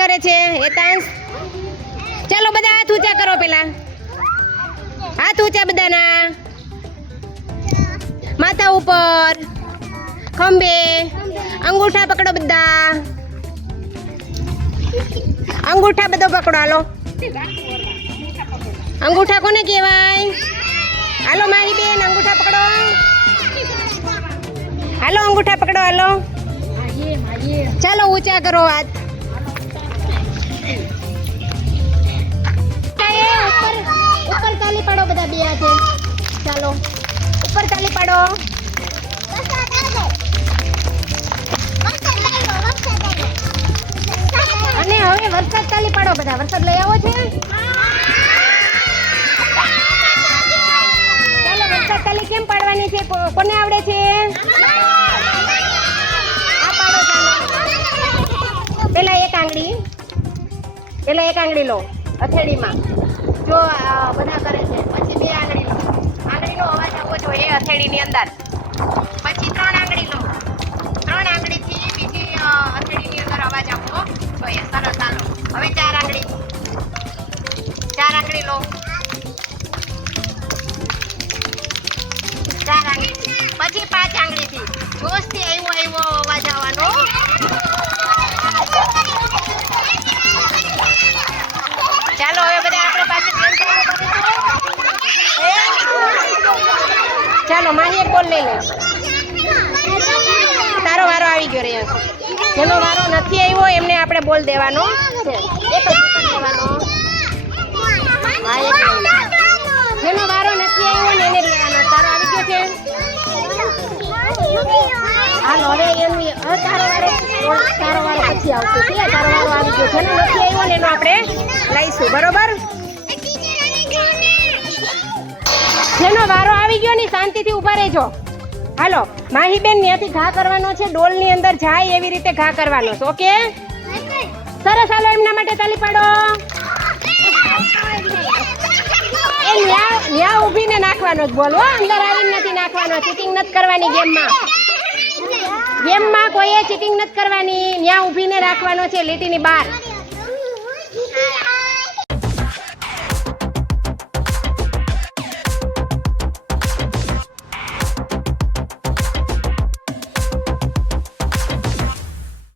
કરે છે હેતાંશ? ચાલો બધા હાથ ઊંચા કરો પેલા. હાથ ઊંચા બધાના. માથા ઉપર. ખંભે. અંગૂઠા પકડો બધા. અંગૂઠા બધો પકડો. હાલો. અંગૂઠા કોને કહેવાય? હાલો મારી બેન અંગૂઠા પકડો. હાલો અંગૂઠા પકડો. હાલો ચાલો ઊંચા કરો હાથ. ઉપર તાલી પાડો બધા બે હાથે. ચાલો ઉપર તાલી પાડો. અને હવે વરસાદ તાલી પાડો બધા. વરસાદ લઈ આવો છે? ચાલો વરસાદ તાલી કેમ પાડવાની છે? કોને આવડે છે? આ પાડો. ચાલો પેલા એક આંગળી લો હથેળીમાં. જો બધા કરે છે. પછી બે આંગળી લો. આંગળીનો અવાજ આવવો જોઈએ હથેળીની અંદર. પછી 3 આંગળી લો. 3 આંગળીથી બીજી હથેળીની અંદર અવાજ આવવો જોઈએ. સરસ. ચાલો હવે 4 આંગળી. 4 આંગળી લો. 4 આંગળી. પછી 5 આંગળીથી જોશથી આવ્યો અવાજ આવવાનો. ચાલો હવે બધા આપણે પાસે ચાલો માહી એક બોલ લઈ લે. તારો વારો આવી ગયો રે. જેનો વારો નથી આવ્યો એમને આપણે બોલ દેવાનો છે. એક જ દેવાનો. જેનો વારો નથી આવ્યો ને એને લેવાનો. તારો આવી ગયો છે? હાલો હવે તારો વારો પછી આવશે. તારો વારો આવી ગયો. જેનો નથી આવ્યો ને એનો આપણે લઈશું. બરોબર? જેનો વારો આવી ગયો ને શાંતિથી ઊભા રહેજો. હાલો માહીબેન ત્યાંથી ઘા કરવાનો છે. ડોલની અંદર જાય એવી રીતે ઘા કરવાનો છે. ઓકે સરસ. હાલો એમના માટે તાલી પાડો. એ ન્યા ઊભીને નાખવાનો જ બોલ. અંદર આવીને નથી નાખવાનો. ચીટિંગ નથી કરવાની ગેમમાં કોઈએ ચીટિંગ નથી કરવાની. ન્યા ઊભીને રાખવાનો છે લીટીની બહાર.